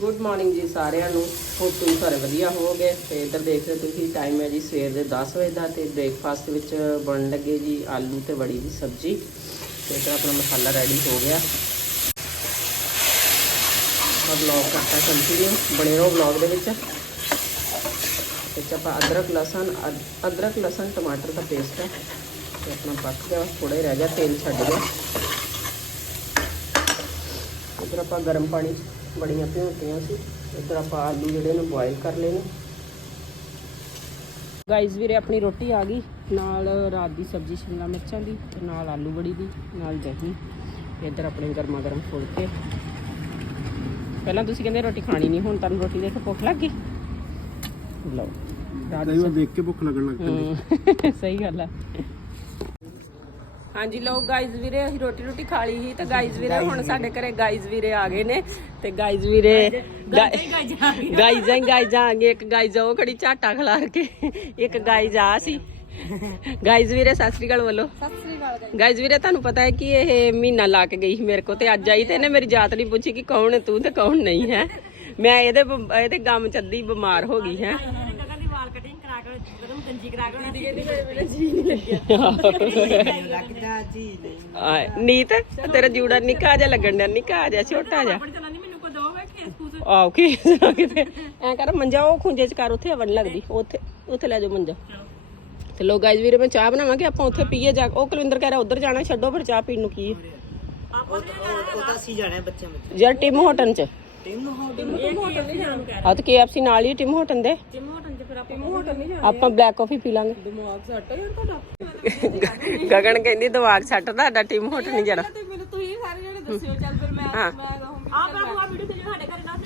Good morning ਜੀ ਸਾਰਿਆਂ ਨੂੰ। ਹੋਪ ਤੁਸੀਂ ਸਾਰੇ ਵਧੀਆ ਹੋਵੋਗੇ। ਤੇ ਇੱਧਰ ਦੇਖ ਰਹੇ ਤੁਸੀਂ ਟਾਈਮ ਹੈ ਜੀ ਸਵੇਰ ਦੇ 10 ਵਜੇ ਦਾ ਤੇ ਬ੍ਰੇਕਫਾਸਟ ਵਿੱਚ ਬਣਨ ਲੱਗੇ ਜੀ ਆਲੂ ਤੇ ਬੜੀ ਦੀ ਸਬਜ਼ੀ। ਤੇ ਇੱਧਰ ਆਪਣਾ ਮਸਾਲਾ ਰੈਡੀ ਹੋ ਗਿਆ। ਔਰ ਵਲੌਗ ਕਰਤਾ ਕੰਟੀਨਿਊ ਬਣੇ ਰਹੋ ਵਲੌਗ ਦੇ ਵਿੱਚ। ਵਿੱਚ ਆਪਾਂ ਅਦਰਕ, ਲਸਣ, ਅਦ- ਅਦਰਕ, ਲਸਣ, ਟਮਾਟਰ ਦਾ ਪੇਸਟ ਹੈ। ਤੇ ਆਪਣਾ ਪੱਕ ਗਿਆ ਥੋੜਾ ਹੀ ਰਹਿ ਗਿਆ, ਤੇਲ ਛੱਡ ਗਿਆ। ਇੱਧਰ ਆਪਾਂ ਗਰਮ ਪਾਣੀ 'ਚ ਬੜੀਆਂ ਭਿਉਂਤੀਆਂ ਸੀ। ਇੱਧਰ ਆਪਾਂ ਆਲੂ ਜਿਹੜੇ ਨੇ ਬੋਇਲ ਕਰ ਲਏ ਨੇ। ਗਾਈਜ਼ ਵੀਰੇ ਆਪਣੀ ਰੋਟੀ ਆ ਗਈ। ਨਾਲ ਰਾਤ ਦੀ ਸਬਜ਼ੀ ਸ਼ਿਮਲਾ ਮਿਰਚਾਂ ਦੀ ਤੇ ਨਾਲ ਆਲੂ ਬੜੀ ਦੀ ਨਾਲ ਦਹੀਂ। ਇੱਧਰ ਆਪਣੇ ਗਰਮਾ ਗਰਮ ਫੁਲਕੇ। ਪਹਿਲਾਂ ਤੁਸੀਂ ਕਹਿੰਦੇ ਰੋਟੀ ਖਾਣੀ ਨਹੀਂ ਹੁਣ ਤੁਹਾਨੂੰ ਰੋਟੀ ਦੇਖ ਕੇ ਭੁੱਖ ਲੱਗ ਗਈ? ਲਓ ਰਾਤ ਦੀ ਦੇਖ ਕੇ ਭੁੱਖ ਲੱਗਣ ਲੱਗ ਹਮ, ਸਹੀ ਗੱਲ ਹੈ ਹਾਂਜੀ ਲੋ ਗਾਈਜ਼ ਵੀਰੇ ਅਸੀਂ ਰੋਟੀ ਰੋਟੀ ਖਾ ਲਈ ਸੀ ਤੇ ਗਾਈਜ਼ ਵੀਰੇ ਹੁਣ ਸਾਡੇ ਘਰੇ ਗਾਈਜ਼ ਵੀਰੇ ਆ ਗਏ ਨੇ ਤੇ ਗਾਈਜ਼ ਵੀਰੇ ਗਾਈਜ਼ ਹੀ ਗਾਈਜ਼ ਆਗੇ ਇੱਕ ਗਾਈਜ਼ ਉਹ ਖੜੀ ਝਾਟਾ ਖਿਲਾਰ ਕੇ ਇੱਕ ਗਾਈਜ਼ ਆ ਸੀ। ਗਾਈਜ਼ ਵੀਰੇ ਸਤਿ ਸ੍ਰੀ ਅਕਾਲ ਵੱਲੋਂ ਗਾਈਜ਼ ਵੀਰੇ ਤੁਹਾਨੂੰ ਪਤਾ ਹੈ ਕਿ ਇਹ ਮਹੀਨਾ ਲਾ ਕੇ ਗਈ ਸੀ ਮੇਰੇ ਕੋ ਤੇ ਅੱਜ ਆਈ ਤੇ ਇਹਨੇ ਮੇਰੀ ਜਾਤ ਨਹੀਂ ਪੁੱਛੀ ਕਿ ਕੌਣ ਹੈ ਤੂੰ ਤੇ ਕੌਣ ਨਹੀਂ ਹੈ। ਮੈਂ ਇਹਦੇ ਇਹਦੇ ਗਮ ਚ ਅੱਧੀ ਬਿਮਾਰ ਹੋ ਗਈ ਹੈ। ਲੱਗਦਾ ਜੀ ਆ, ਨੀਤ ਤੇਰਾ ਜੂੜਾ ਨਿੱਕਾ ਜਿਹਾ ਲੱਗਣ ਡਿਆ ਨਿੱਕਾ ਜਿਹਾ ਛੋਟਾ ਜਿਹਾ। ਆਓ ਕੀ ਕਿਤੇ ਐ ਕਰ ਮੰਜਾ ਉਹ ਖੁੰਝੇ ਚ ਕਰ ਉੱਥੇ ਹਵਨ ਲੱਗਦੀ ਉੱਥੇ ਉੱਥੇ ਲੈ ਜਾਓ ਮੰਜਾ। ਤੇ ਲੋ ਗਾਇਜ਼ ਵੀਰੇ ਮੈਂ ਚਾਹ ਬਣਾਵਾਂਗੇ ਆਪਾਂ ਉੱਥੇ ਪੀਏ ਜਾ ਉਹ ਕੁਲਵਿੰਦਰ ਕਹਿ ਰਿਹਾ ਉੱਧਰ ਜਾਣਾ ਛੱਡੋ ਫਿਰ ਚਾਹ ਪੀਣ ਨੂੰ ਕੀ ਉਹ ਤਾਂ ਅਸੀਂ ਜਾਣਾ ਬੱਚੇ ਬੱਚੇ ਯਾਰ ਟਿਮ ਹੋਟਨ ਚ। ਟੀਮ ਨੂੰ ਹੋਟਲ ਆ ਤੇ KFC ਨਾਲ ਹੀ ਟਿਮ ਹੋਟਨ ਦੇ। ਆਪਾਂ ਬਲੈਕ ਕਾਫੀ ਪੀ ਲਾਂਗੇ। ਦਿਮਾਗ ਸੱਟ ਯਾਰ ਤੁਹਾਡਾ। ਗਗਨ ਕਹਿੰਦੀ ਦਿਮਾਗ ਸੱਟ ਤੁਹਾਡਾ ਟਿਮ ਹੋਟਨ ਨਹੀਂ ਜਾਣਾ। ਮੈਨੂੰ ਤੁਸੀਂ ਸਾਰੇ ਜਿਹੜੇ ਦੱਸਿਓ ਚੱਲ ਫਿਰ ਮੈਂ ਮੈਂ ਕਹੂੰਗੀ ਆਪ ਆਪ ਆ ਵੀਡੀਓ ਤੇ ਸਾਡੇ ਘਰੇ ਨਾ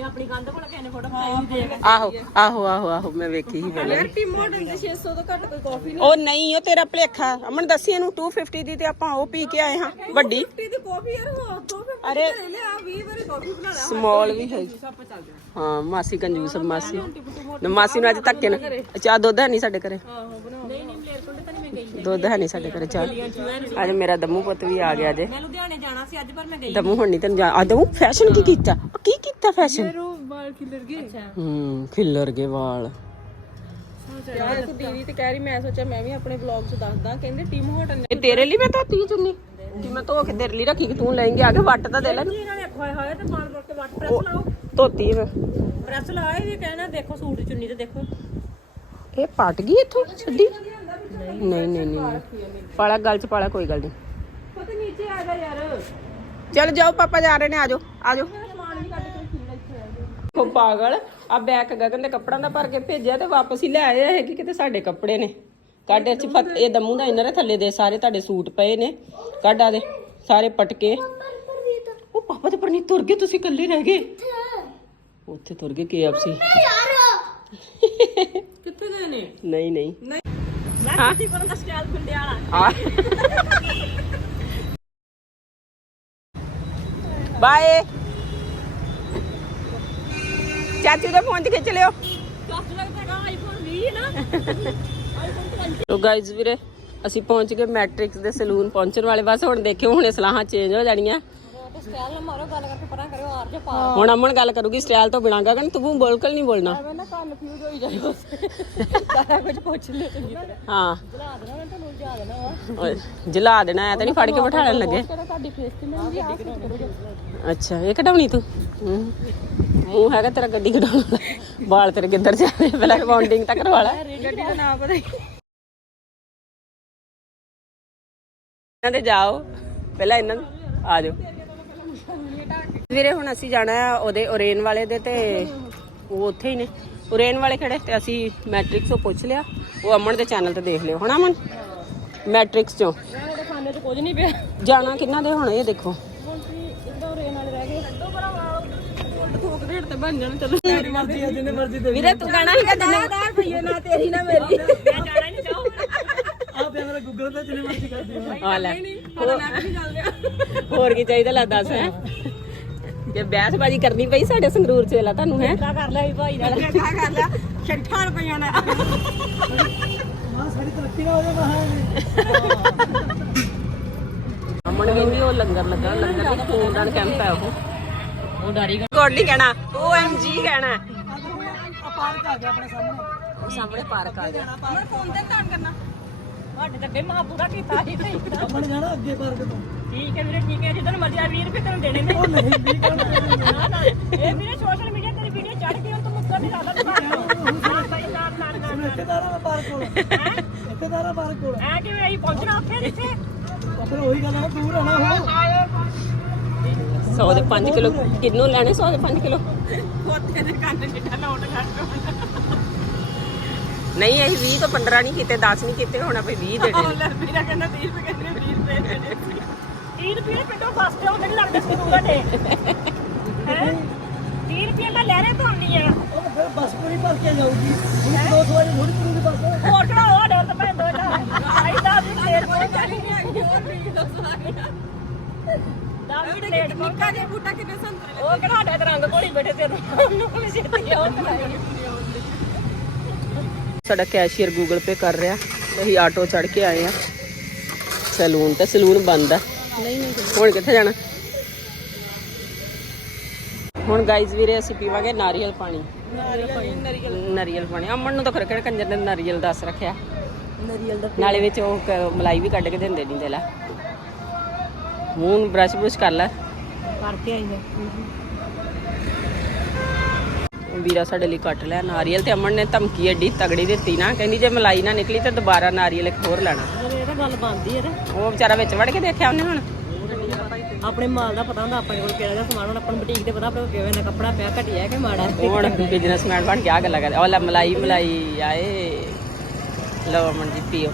ਤੇ ਆਪਣੀ ਆਪਣੀ ਗੰਦ ਕੋਲ ਕਿਸੇ ਨੇ ਫੋਟੋ ਪਾਈ ਦੇਖ ਆਹੋ ਆਹੋ ਆਹੋ ਆਹੋ ਮੈਂ ਵੇਖੀ ਸੀ ਪਹਿਲਾਂ। ਟੀ ਮੋਡਨ ਦੇ 600 ਤੋਂ ਘੱਟ ਕੋਈ ਕਾਫੀ ਉਹ ਨਹੀਂ ਉਹ ਤੇਰਾ ਭਲੇਖਾ। ਅਮਨ ਦੱਸੀ ਇਹਨੂੰ 250 ਦੀ ਤੇ ਆਪਾਂ ਉਹ ਪੀ ਕੇ ਆਏ ਹਾਂ। ਵੱਡੀ। ਟੀ ਦੀ ਕਾਫੀ ਯਾਰ ਹੋ ਦੋ ਫਿਰ ਅਰੇ। ਲੈ ਆ 20 ਵਾਰੀ ਕਾਫੀ ਬਣਾ ਲਾ ਸਮਾਲ ਵੀ ਹੈ। ਆਪਾਂ ਚੱਲਦੇ ਹਾਂ ਮਾਸੀ ਕੰਜੂਸ ਮਾਸੀ। ਨਾ ਮਾਸੀ ਨੂੰ ਅੱਜ ਧੱਕੇ ਨਾ ਚਾਹ ਦੁੱਧ ਹੈ ਨਹੀਂ ਸਾਡੇ ਘਰੇ। ਆਹੋ ਨਹੀਂ ਨਹੀਂ ਮਲੇਰ ਕੋਲ ਤਾਂ ਨਹੀਂ ਮੈਂ ਗਈ ਦੁੱਧ ਹੈ ਨਹੀਂ ਸਾਡੇ ਘਰੇ ਚਾਹ। ਅੱਜ ਮੇਰਾ ਦਮੂ ਪੁੱਤ ਵੀ ਆ ਗਿਆ ਜੇ। ਮੈਂ ਲੁਧਿਆਣੇ ਜਾਣਾ ਸੀ ਅੱਜ ਪਰ ਮੈਂ ਗਈ ਦਮੂ ਹੁਣ ਨਹੀਂ ਤੈਨੂੰ ਜਾ ਆ ਦਮੂ ਫੈਸ਼ਨ ਕੀ ਕੀਤਾ? ਆ ਕੀ ਕੀਤਾ ਫੈਸ਼ਨ ਉਹ ਵਾਲ ਖਿਲਰ ਗਏ। ਹੂੰ ਖਿੱਲਰ ਗਏ ਵਾਲ। ਯਾਰ ਤੂੰ ਦੀਦੀ ਤੇ ਕਹਿ ਰਹੀ ਮੈਂ ਸੋਚਿਆ ਮੈਂ ਵੀ ਆਪਣੇ ਵਲੌਗ 'ਚ ਦੱਸਦਾ ਕਹਿੰਦੇ ਟੀਮ ਹੋਟਲ ਇਹ ਤੇਰੇ ਲਈ ਮੈਂ ਧੋਤੀ ਚੁੰਨੀ? ਕਿ ਮੈਂ ਧੋ ਕੇ ਤੇਰੇ ਲਈ ਰੱਖੀ ਕਿ ਤੂੰ ਲੈਂਗੇ ਆ ਕੇ ਵੱਟ ਤਾਂ ਦੇ ਲੈ। ਇਹਨਾਂ ਨੇ ਖੋਏ ਹੋਏ ਤੇ ਵਾਲ ਰੋਕ ਕੇ ਵਾਟ ਪ੍ਰੈਸ ਲਾਓ। ਧੋਤੀ ਮੈਂ। ਪ੍ਰੈਸ ਲਾਏ ਵੀ ਕਹਿਣਾ ਦੇਖੋ ਸੂਟ ਚੁੰਨੀ ਤੇ ਦੇਖੋ। ਇਹ ਪਟ ਗਈ ਇੱਥੋਂ ਛੱਡੀ ਨਹੀਂ ਨਹੀਂ ਨਹੀਂ ਪਾਲਾ ਗੱਲ ਚ ਪਾਲਾ ਕੋਈ ਗੱਲ ਨਹੀਂ। ਪਤਾ ਨੀਚੇ ਆ ਜਾ ਯਾਰ। ਚਲ ਜਾਓ ਪਾਪਾ ਜਾ ਰਹੇ ਨੇ ਆਜੋ ਆਜੋ ਕੇ ਉਹ ਪਾਗਲ ਆ ਬੈਗ ਗਗਨ ਦੇ ਕੱਪੜਾਂ ਦਾ ਭਰ ਕੇ ਭੇਜਿਆ ਤੇ ਵਾਪਸ ਹੀ ਲੈ ਆਏ ਇਹ ਕਿ ਕਿਤੇ ਸਾਡੇ ਕੱਪੜੇ ਨੇ। ਕੱਢ ਚ ਫਤ ਇਹ ਦਮੂ ਦਾ ਇਹਨਾਂ ਦੇ ਥੱਲੇ ਦੇ ਸਾਰੇ ਤੁਹਾਡੇ ਸੂਟ ਪਏ ਨੇ। ਕੱਢ ਆ ਦੇ ਸਾਰੇ ਪਟਕੇ। ਉਹ ਪਾਪਾ ਤੇ ਪਰਨੀ ਤੁਰ ਗਏ ਤੁਸੀਂ ਇਕੱਲੇ ਰਹਿ ਗਏ। ਉੱਥੇ ਤੁਰ ਗਏ KFC ਕਿੱਥੇ ਗਏ ਨੇ? ਨਹੀਂ। ਨਹੀਂ। ਕਰਨ ਦਾ ਸਟਾਈਲ ਵਾਲਾ? ਬਾਏ। ਚਾਚੂ ਦਾ ਫੋਨ ਤੇ ਖਿੱਚ ਲਿਓ। ਕਾਫੀ ਲੱਗਦਾ ਹੈਗਾ ਆਈਫੋਨ 20 ਨਾ। ਤੋ ਗਾਇਜ਼ ਵੀਰੇ ਅਸੀਂ ਪਹੁੰਚ ਗਏ ਮੈਟ੍ਰਿਕਸ ਦੇ ਸਲੂਨ ਪਹੁੰਚਣ ਵਾਲੇ। ਬਸ ਹੁਣ ਦੇਖਿਓ ਹੁਣ ਸਲਾਹਾਂ ਚੇਂਜ ਹੋ ਜਾਣੀਆਂ। ਸਟਾਈਲ ਨਾਲ ਮਾਰੋ ਗੱਲ ਕਰਕੇ ਪਰਾਂ ਕਰਿਓ ਆਰ ਜੇ ਪਾ ਹੁਣ ਅਮਨ ਗੱਲ ਕਰੂਗੀ ਸਟਾਈਲ ਤੋਂ ਬਿਨਾਂ ਗਗਨ ਤੂੰ ਬੋਲਕਲ ਨਹੀਂ ਬੋਲਣਾ। ਮੈਂ ਨਾ ਕਨਫਿਊਜ਼ ਹੋਈ ਜਾਇਓ ਸਾਰਾ ਕੁਝ ਪੁੱਛ ਲਿਓ ਚੰਗੀ ਤਰ੍ਹਾਂ ਹਾਂ। ਬੁਲਾ ਦੇਣਾ ਮੈਂ ਤੁਹਾਨੂੰ ਜਾ ਦੇਣਾ ਵਾ। ਓਏ, ਜਲਾ ਦੇਣਾ ਐ ਤਾਂ ਨਹੀਂ ਫੜ ਕੇ ਬਿਠਾ ਲੈਣ ਲੱਗੇ ਕਿਹੜਾ ਤੁਹਾਡੀ ਫੇਸ ਤੇ ਮੈਂ ਵੀ ਆ ਕਰੋਗੇ ਅੱਛਾ ਇਹ ਕਢਾਉਣੀ ਤੂੰ? ਹੂੰ। ਮੂੰਹ ਹੈਗਾ ਤੇਰਾ ਗੱਡੀ ਕਢਾਉਣ ਦਾ ਵਾਲ ਤੇਰੇ ਕਿੱਧਰ ਜਾ ਰਹੇ ਪਹਿਲਾਂ ਬਾਉਂਡਿੰਗ ਤਾਂ ਕਰਵਾ ਲੈ। ਗੱਡੀ ਦਾ ਨਾਮ ਪਤਾ ਇਹਨਾਂ ਦੇ ਜਾਓ। ਪਹਿਲਾਂ ਇਹਨਾਂ ਦੇ ਆ ਜਾਓ। ਵੀਰੇ ਹੁਣ ਅਸੀਂ ਜਾਣਾ ਆ ਉਹਦੇ ਓਰੇਨ ਵਾਲੇ ਦੇ ਤੇ ਉਹ ਉੱਥੇ ਹੀ ਨੇ। ਓਰੇਨ ਵਾਲੇ ਖੜੇ ਤੇ ਅਸੀਂ ਮੈਟ੍ਰਿਕਸ ਤੋਂ ਪੁੱਛ ਲਿਆ। ਉਹ ਅਮਨ ਦੇ ਚੈਨਲ ਤੇ ਦੇਖ ਲਿਓ। ਹਣਾ ਅਮਨ? ਮੈਟ੍ਰਿਕਸ ਚੋਂ। ਕੁਝ ਨਹੀਂ ਪਿਆ। ਜਾਣਾ ਕਿੰਨਾ ਦੇ ਹੁਣ ਇਹ ਦੇਖੋ। ਹੁਣ ਤੁਸੀਂ ਇੱਧਰ ਰੇਨ ਵਾਲੇ ਰਹਿ ਗਏ। ਛੱਡੋ ਪਰਾਂ ਵਾਲ ਉਲਟ ਥੋਕ ਰੇਟ ਤੇ ਬਣ ਜਾਣ। ਚਲੋ। ਤੇਰੀ ਮਰਜ਼ੀ ਹੈ ਜਿੰਨੇ ਮਰਜ਼ੀ ਦੇ ਵੀਰੇ ਤੂੰ ਕਹਿਣਾ ਸੀਗਾ ਜਿੰਨੇ ਭਈਏ ਨਾ ਤੇਰੀ ਨਾ ਮੇਰੀ। ਮੈਂ ਜਾਣਾ ਹੀ ਨਹੀਂ ਚਾਹੂੰ ਆਪ ਮੇਰਾ ਗੂਗਲ ਤੇ ਜਿੰਨੇ ਮਰਜ਼ੀ ਕਰ ਦਿਓ। ਆ ਲੈ। ਪਤਾ ਲੱਗ ਨਹੀਂ ਚੱਲ ਰਿਹਾ। ਹੋਰ ਕੀ ਚਾਹੀਦਾ ਲੈ ਦੱਸ ਹੈ? ਜੇ ਬਹਿਸਬਾਜੀ ਕਰਨੀ ਪਈ ਸਾਡੇ ਸੰਗਰੂਰ ਚ ਵੇਲਾ ਤੁਹਾਨੂੰ ਹੈ? ਕਿਆ ਕਰ ਲਿਆ ਸੀ ਭਾਈ ਨਾਲ। ਕੀ ਕਰ ਲਿਆ। 60 ਰੁਪਈਆ ਨਾਲ ਹਾਂ ਸਾਡੀ ਤਰੱਕੀ ਨਾ ਹੋ ਜਾਏ ਮਹਾਂ ਅਮਨ ਕਹਿੰਦੀ ਉਹ ਲੰਗਰ ਲੱਗਾ ਲੰਗਰ ਦੀ ਖੂਨਦਾਨ ਕੈਂਪ ਹੈ ਉਹ। ਉਹ ਡਾਰੀ ਗੋਡ ਨਹੀਂ ਕਹਿਣਾ ਓਐਮਜੀ ਕਹਿਣਾ। ਆ ਪਾਰਕ ਆ ਗਿਆ ਆਪਣੇ ਸਾਹਮਣੇ। ਉਹ ਸਾਹਮਣੇ ਪਾਰਕ ਆ ਗਿਆ। ਮੈਂ ਫੋਨ ਤੇ ਕੰਮ ਕਰਨਾ। ਤੁਹਾਡੇ ਤਾਂ ਬੇ ਮਾਂ ਪੂਰਾ ਕੀਤਾ ਸੀ ਤੇ। ਆਪਾਂ ਨੇ ਜਾਣਾ ਅੱਗੇ ਪਾਰਕ ਤੋਂ। ਠੀਕ ਹੈ ਵੀਰੇ ਠੀਕ ਹੈ ਜਿੱਦਣ ਮਰਜ਼ੀ ਆ 20 ਰੁਪਏ ਤੈਨੂੰ ਦੇਣੇ ਨੇ। ਉਹ ਨਹੀਂ ਵੀ ਕਰਨਾ ਨਾ ਨਾ ਇਹ ਵੀਰੇ ਸੋਸ਼ਲ ਮੀਡੀਆ ਤੇਰੀ ਵੀਡੀਓ ਚੜ ਗਈ ਹੁਣ ਤੂੰ ਮੁੱਕਰ ਨਹੀਂ ਭਾਈ ਨਾ ਨਾ ਨਾ ਹੁਣ ਇੱਥੇ ਦਾਰਾ ਪਾਰਕ ਕੋਲ। ਇੱਥੇ ਦਾਰਾ ਪਾਰਕ ਕੋਲ। ਐ ਕਿਵੇਂ ਆਈ ਪਹੁੰਚਣਾ ਉੱਥੇ ਜਿੱਥੇ? ਉਹ ਫਿਰ ਉਹੀ ਗੱਲ ਹੈ ਨਾ, ਦੂਰ ਆਣਾ ਹੋ 100 ਦੇ 5 ਕਿਲੋ ਕਿੰਨੂੰ ਲੈਣੇ 100 ਦੇ 5 ਕਿਲੋ? ਉੱਥੇ ਦੇ ਕੰਨ ਜਿੱਡਾ ਨੋਟ ਘੱਟ ਨਹੀਂ ਅਸੀਂ 20 ਤੋਂ 15 ਨਹੀਂ ਕੀਤੇ 10 ਨਹੀਂ ਕੀਤੇ ਹੁਣ ਆਪਾਂ 20 ਦੇਣੇ ਨੇ। ਲੈ ਵੀਰਾ ਕਹਿੰਦਾ 30 ਰੁਪਏ ਕਹਿੰਦੇ 20 ਰੁਪਏ ਦੇ ਦੇ 30 ਰੁਪਏ ਪਿੰਡੋਂ ਫਸ ਜਾਓ ਮੈਨੂੰ ਲੱਗਦਾ ਸਕੂਲ ਦੇ ਹੈ? 30 ਰੁਪਏ ਮੈਂ ਲੈ ਰਿਹਾ ਤੁਹਾਨੂੰ ਆ। ਉਹ ਫਿਰ ਬੱਸ ਪੂਰੀ ਭਰ ਕੇ ਜਾਊਗੀ। ਹੁਣ ਦੋ ਸਵਾਰੀ ਥੋੜੀ ਪੂਰੀ ਬੱਸ ਹੋਰ ਚੜਾਓ ਡਰ ਤਾਂ ਭੈਣ ਦੋ ਦਾ ਆਈਦਾ ਵੀ ਫੇਰ ਕੋਈ ਨਹੀਂ ਹੋਰ ਵੀ ਦੱਸੋ ਦਾ ਵੀ ਪਲੇਟ ਨਿੱਕਾ ਜਿਹਾ ਬੂਟਾ ਕਿੰਨੇ ਸੰਤਰੇ ਉਹ ਕਿਹੜਾ ਸਾਡਾ ਤੇ ਰੰਗ ਘੋੜੀ ਬੈਠੇ ਤੇ ਉਹਨੂੰ ਕੋਈ ਛੇਤੀ ਆ ਉਹ ਸਾਡਾ ਕੈਸ਼ੀਅਰ ਗੂਗਲ ਪੇ ਕਰ ਰਿਹਾ। ਅਸੀਂ ਆਟੋ ਚੜ ਕੇ ਆਏ ਆ ਸੈਲੂਨ ਤੇ ਸੈਲੂਨ ਬੰਦ ਆ। ਨਹੀਂ ਨਹੀਂ। ਹੁਣ ਕਿੱਥੇ ਜਾਣਾ? ਹੁਣ ਗਾਈਜ਼ ਵੀਰੇ ਅਸੀਂ ਪੀਵਾਂਗੇ ਨਾਰੀਅਲ ਪਾਣੀ। ਨਾਰੀਅਲ ਪਾਣੀ। ਅਮਨ ਨੂੰ ਤਾਂ ਖਰੇ ਕਿਹੜੇ ਕੰਜਰ ਨੇ ਨਾਰੀਅਲ ਦੱਸ ਰੱਖਿਆ। ਨਰੀਅਲ ਦਾ ਨਾਲੇ ਵਿੱਚ ਉਹ ਕ- ਮਲਾਈ ਵੀ ਕੱਢ ਕੇ ਦਿੰਦੇ ਨਹੀਂ ਦੇ ਲੈ। ਮੂੰਹ ਨੂੰ ਬ੍ਰਸ਼ ਬਰੁਸ਼ ਕਰ ਲੈ। ਕਰਕੇ ਆਈ ਹੈ ਵੀਰਾ ਸਾਡੇ ਲਈ ਕੱਟ ਲਿਆ ਨਾਰੀਅਲ ਤੇ ਅਮਨ ਨੇ ਧਮਕੀ ਐਡੀ ਤਗੜੀ ਦਿੱਤੀ ਨਾ ਕਹਿੰਦੀ ਜੇ ਮਲਾਈ ਨਾ ਨਿਕਲੀ ਤਾਂ ਦੁਬਾਰਾ ਨਾਰੀਅਲ ਇੱਕ ਹੋਰ ਲੈਣਾ। ਇਹ ਤਾਂ ਗੱਲ ਬਣਦੀ ਹੈ ਤੇ। ਉਹ ਵਿਚਾਰਾ ਵਿੱਚ ਵੜ ਕੇ ਦੇਖਿਆ ਉਹਨੇ ਹੁਣ? ਆਪਣੇ ਮਾਲ ਦਾ ਪਤਾ ਹੁੰਦਾ ਆਪਣੇ ਕੋਲ ਕਿਹੜਾ ਜਿਹਾ ਸਮਾਨ ਹੁਣ ਆਪਾਂ ਨੂੰ ਬੁਟੀਕ ਤੇ ਪਤਾ ਆਪਣੇ ਕੋਲ ਕਿਵੇਂ ਦਾ ਕੱਪੜਾ ਪਿਆ ਘਟਿਆ ਕਿ ਮਾੜਾ। ਹੁਣ ਬਿਜ਼ਨਸਮੈਨ ਬਣ ਕੇ ਆ ਗੱਲਾਂ ਕਰਦੇ। ਉਹ ਲੈ ਮਲਾਈ ਮਲਾਈ ਆਏ। ਲਓ ਅਮਨ ਜੀ ਪੀਓ।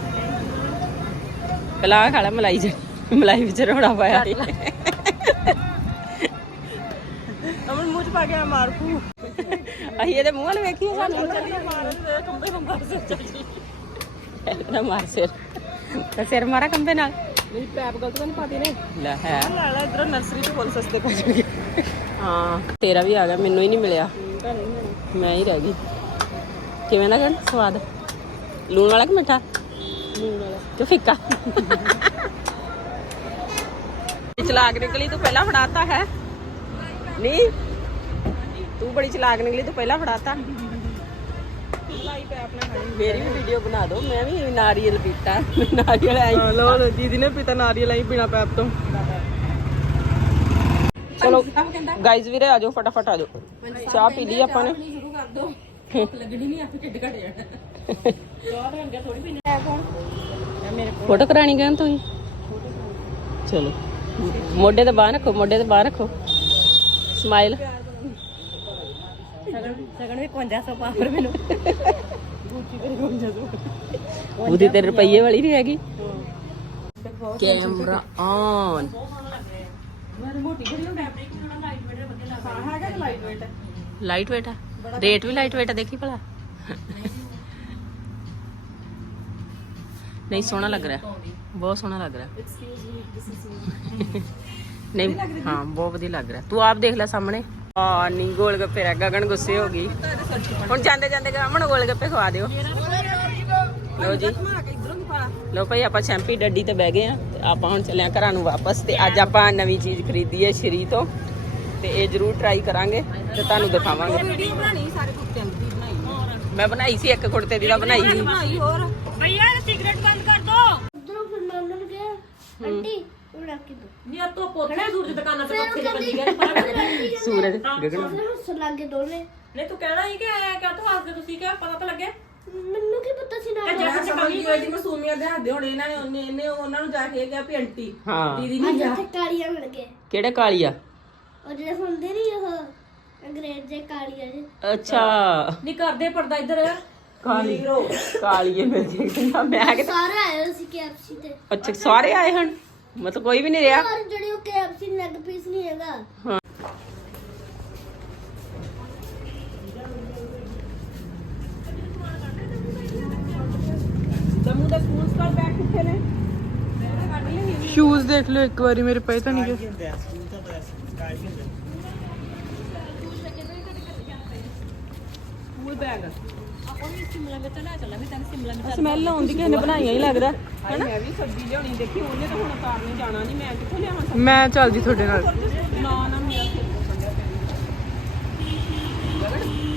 ਪਹਿਲਾਂ ਖਾ ਲੈ ਮਲਾਈ ਚ ਮਲਾਈ ਵਿੱਚ ਰੋੜਾ ਪਾਇਆ। ਅਮਨ ਮੂੰਹ ਚ ਪਾ ਕੇ ਮਾਰ ਫੂ ਅਸੀਂ ਇਹਦੇ ਮੂੰਹ ਵਾਲ ਵੇਖੀਏ ਸਾਨੂੰ। ਕੰਬੇ ਕੰਬਾ ਸੇ ਚੱਲੀ ਇਹਦਾ ਮਾਰ ਸਿਰ। ਤੇ ਸਿਰ ਮਾਰਾ ਕੰਬੇ ਨਾਲ। ਮੇਰੀ ਪੈਪ ਗਲਤ ਨਹੀਂ ਪਾਤੀ ਨੇ? ਲੈ ਹੈ। ਲੈ ਲੈ ਇਧਰ ਨਰਸਰੀ ਚ ਫੁੱਲ ਸਸਤੇ ਕਰ ਜੂਗੇ ਹਾਂ। ਤੇਰਾ ਵੀ ਆ ਗਿਆ ਮੈਨੂੰ ਹੀ ਨਹੀਂ ਮਿਲਿਆ। ਮੈਂ ਹੀ ਰਹਿ ਗਈ। ਕਿਵੇਂ ਦਾ ਗਣ ਸਵਾਦ? ਲੂਣ ਵਾਲਾ ਕਿ ਮਿੱਠਾ? ਲੂਣ ਵਾਲਾ। ਕਿ ਫਿੱਕਾ? ਚਲਾਕ ਨਿਕਲੀ ਤੂੰ ਪਹਿਲਾਂ ਫੜਾਤਾ ਹੈ। ਨਹੀਂ। ਤੂੰ ਬੜੀ ਚਲਾਕ ਨਿਕਲੀ ਤੂੰ ਪਹਿਲਾਂ ਫੜਾਤਾ। ਮੇਰੀ ਵੀ ਵੀਡੀਓ ਬਣਾ ਦਿਓ ਮੈਂ ਵੀ ਨਾਰੀਅਲ ਪੀਤਾ। ਨਾਰੀਅਲ ਆਈ। ਲੋ ਲੋ ਦੀਦੀ ਨੇ ਪੀਤਾ ਨਾਰੀਅਲ ਆਈ ਬਿਨਾ ਪੈਪ ਤੋਂ। ਚਲੋ ਗਾਈਜ਼ ਵੀਰੇ ਆ ਜਾਓ ਫਟਾਫਟ ਆ ਜਾਓ। ਚਾਹ ਪੀ ਲਈ ਆਪਾਂ ਨੇ। ਸ਼ੁਰੂ ਕਰ ਦੋ ਲੱਗਣੀ ਨਹੀਂ ਆਪੇ ਢਿੱਡ ਘਟ ਜਾਣਾ। ਚਾਹ ਤਾਂ ਅੰਦਰ ਥੋੜੀ ਪੀਣੀ। ਹੈ ਫੋਨ। ਇਹ ਮੇਰੇ ਫੋਟੋ ਕਰਾਣੀ ਗਏ ਤੁਸੀਂ ਚਲੋ ਮੋਢੇ ਤੇ ਬਾਹ ਰੱਖੋ ਮੋਢੇ ਤੇ ਬਾਹ ਰੱਖੋ। ਸਮਾਈਲ ਸਗਣ ਸਗਣ ਵੀ 5500 ਪਾ ਫਿਰ ਮੈਨੂੰ। ਗੁੱਚੀ ਤੇ 5500 ਉਹਦੀ ਤੇ ਰੁਪਈਏ ਵਾਲੀ ਨਹੀਂ ਹੈਗੀ। ਕੈਮਰਾ ਥੋੜਾ ਲਾਈਟ ਵੇਟ ਵਧੀਆ ਲੱਗਦਾ ਹਾਂ ਹੈਗਾ ਕਿ ਲਾਈਟ ਵੇਟ ਲਾਈਟ ਵੇਟ ਆ? ਰੇਟ ਵੀ ਲਾਈਟ ਵੇਟ ਆ ਦੇਖੀ ਭਲਾ? ਨਹੀਂ ਸੋਹਣਾ ਲੱਗ ਰਿਹਾ। ਬਹੁਤ ਸੋਹਣਾ ਲੱਗ ਰਿਹਾ। ਨਹੀਂ ਹਾਂ ਬਹੁਤ ਵਧੀਆ ਲੱਗ ਰਿਹਾ। ਤੂੰ ਆਪ ਦੇਖ ਲੈ ਸਾਹਮਣੇ। ਆ ਨਹੀਂ ਗੋਲ ਗੱਪੇ ਰਹਿ ਗਗਨ ਗੁੱਸੇ ਹੋ ਗਈ। ਹੁਣ ਜਾਂਦੇ ਜਾਂਦੇ ਅਮਨ ਗੋਲ ਗੱਪੇ ਖਵਾ ਦਿਓ। ਲਓ ਜੀ। ਲਓ ਭਾਈ ਆਪਾਂ ਚੈਂਪੀ ਡੱਡੀ ਤੇ ਬਹਿ ਗਏ ਆ। ਤੇ ਆਪਾਂ ਹੁਣ ਚੱਲੇ ਆ ਘਰਾਂ ਨੂੰ ਵਾਪਸ। ਤੇ ਅੱਜ ਆਪਾਂ ਨਵੀਂ ਚੀਜ਼ ਖਰੀਦੀ ਹੈ ਸ਼੍ਰੀ ਤੋਂ। ਤੇ ਇਹ ਜ਼ਰੂਰ ਟਰਾਈ ਕਰਾਂਗੇ ਤੇ ਤੁਹਾਨੂੰ ਦਿਖਾਵਾਂਗੇ। ਵੀਡੀਓ ਬਣਾਣੀ ਸਾਰੇ ਕੁੱਤਿਆਂ ਦੀ ਬਣਾਈ ਮੈਂ ਬਣਾਈ ਸੀ ਇੱਕ ਕੁੜਤੇ ਦੀ ਤਾਂ ਬਣਾਈ ਸੀ। ਬਣਾਈ ਹੋਰ ਭਈਆ ਸਿਗਰਟ ਬੰਦ ਕਰ ਦੋ। ਉਧਰੋਂ ਫਿਰ ਮੈਂ ਉਹਨਾਂ ਨੂੰ ਕਿਹਾ ਆਂਟੀ ਉਹ ਰੱਖ ਕੇ ਦੋ। ਨਹੀਂ ਆ ਤੋਂ ਪੋਥੇ ਦੂਰ ਦੀ ਦੁਕਾਨਾਂ ਤੇ ਫਿਰ ਪੱਖੇ ਉਹ ਦੇ ਕਹਿੰਦੀ ਬੰਦੀ ਗਏ ਸੂਰਜ ਗਗਨ। ਫਿਰ ਹੱਸਣ ਲੱਗ ਗਏ ਦੋਨੇ। ਨਹੀਂ ਤੂੰ ਕਹਿਣਾ ਹੀ ਕਿ ਐ ਕਾ ਤੂੰ ਹੱਸਦੇ ਤੁਸੀਂ ਕਿਹਾ ਪਤਾ ਤਾਂ ਲੱਗੇ ਮੈਨੂੰ ਕੀ ਪਤਾ ਸੀ ਨਾ ਤੇ ਜੇ ਕੁਝ ਕਮੀ ਹੋਈ ਦੀ ਮਸੂਮੀਅਤ ਦੇ ਹੱਦੇ ਹੁਣ ਇਹਨਾਂ ਨੇ ਉਹਨੇ ਇਹਨੇ ਉਹਨਾਂ ਨੂੰ ਜਾ ਕੇ ਕਿਹਾ ਵੀ ਆਂਟੀ ਹਾਂ। ਦੀਦੀ ਅੱਜ ਉੱਥੇ ਕਾਲੀਆਂ ਮਿਲ ਗਏ। ਕਿਹੜੇ ਕਾਲੀ ਆ ਉਹ ਜਿਹੜੇ ਹੁੰਦੇ ਨਹੀਂ ਉਹ ਅੰਗਰੇਜ਼ ਦੇ ਕਾਲੀਆਂ ਜੇ ਅੱਛਾ। ਨਹੀਂ ਕਰਦੇ ਪਰਦਾ ਇੱਧਰ। ਕਾਲੀ ਕਾਲੀਏ ਮਿਲ ਜੇ ਮੈਂ ਕਿ ਸਾਰੇ ਆਏ ਹੋਏ ਸੀ KFC ਤੇ। ਅੱਛਾ ਸਾਰੇ ਆਏ ਹਨ? ਮਤਲਬ ਕੋਈ ਵੀ ਨਹੀਂ ਰਿਹਾ। ਪਰ ਜਿਹੜੇ ਉਹ KFC ਲੈਗ ਪੀਸ ਨਹੀਂ ਹੈਗਾ। ਹਾਂ। ਦਮੂ ਦਾ ਸਕੂਲ ਸਟਾਰ ਬੈਗ ਕਿੱਥੇ ਨੇ? ਸ਼ੂਜ਼ ਦੇਖ ਲਓ ਇੱਕ ਵਾਰੀ ਮੇਰੇ ਪਏ ਤਾਂ ਨਹੀਂ ਗਏ। ਸਕੂਲ ਬੈਗ ਉਹੀ ਸ਼ਿਮਲਾ ਮਿਰਚ ਲੈ ਚੱਲਾਂਗੇ ਤਾਂ ਸ਼ਿਮਲਾ ਮਿਰਚ ਸਮੈਲ ਆਉਂਦੀ ਕਿਸੇ ਨੇ ਬਣਾਈਆਂ ਹੀ ਲੱਗਦਾ? ਹਨਾ ਮੈਂ ਵੀ ਸਬਜ਼ੀ ਲਿਆਉਣੀ ਦੇਖੀ ਉਹਨੇ ਤਾਂ ਹੁਣ ਉਤਾਰ ਨਹੀਂ ਜਾਣਾ ਨਹੀਂ ਮੈਂ ਕਿੱਥੋਂ ਲਿਆਵਾਂ ਸਬਜ਼ੀ? ਮੈਂ ਚੱਲਦੀ ਤੁਹਾਡੇ ਨਾਲ। ਨਾ ਨਾ ਮੇਰਾ ਸਿਰ ਪਕੜਿਆ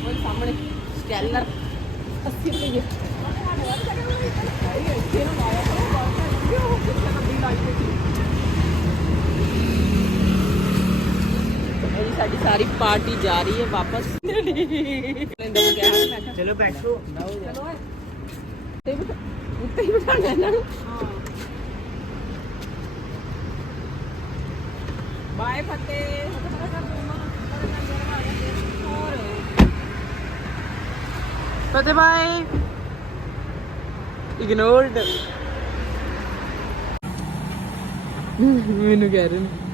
ਕੋਈ ਸਾਹਮਣੇ ਸਟੈਲਰ 80 ਰੁਪਏ। ਆਈ ਇੱਥੇ ਨੂੰ ਆਇਆ ਪਰ ਬਹੁਤ ਸਾਰੀ ਉਹ ਕਿੰਨਾ ਦੀ ਲਾਈਟ ਪਾਰਟੀ ਜਾ ਰਹੀ ਹੈ ਵਾਪਸ। ਕਿਹਾ ਮੈਂ ਕਿਹਾ ਚਲੋ ਬੈਠੋ। ਉੱਤੇ ਹੀ ਬਿਠਾ- ਉੱਤੇ ਹੀ ਬਿਠਾਣਾ ਇਹਨਾਂ ਨੂੰ। ਬਾਏ ਫਤਿਹ ਹੋਰ ਫਤਿਹ ਬਾਏ। ਇਗਨੋਰਡ ਮੈਨੂੰ ਕਹਿ ਰਹੇ ਨੇ।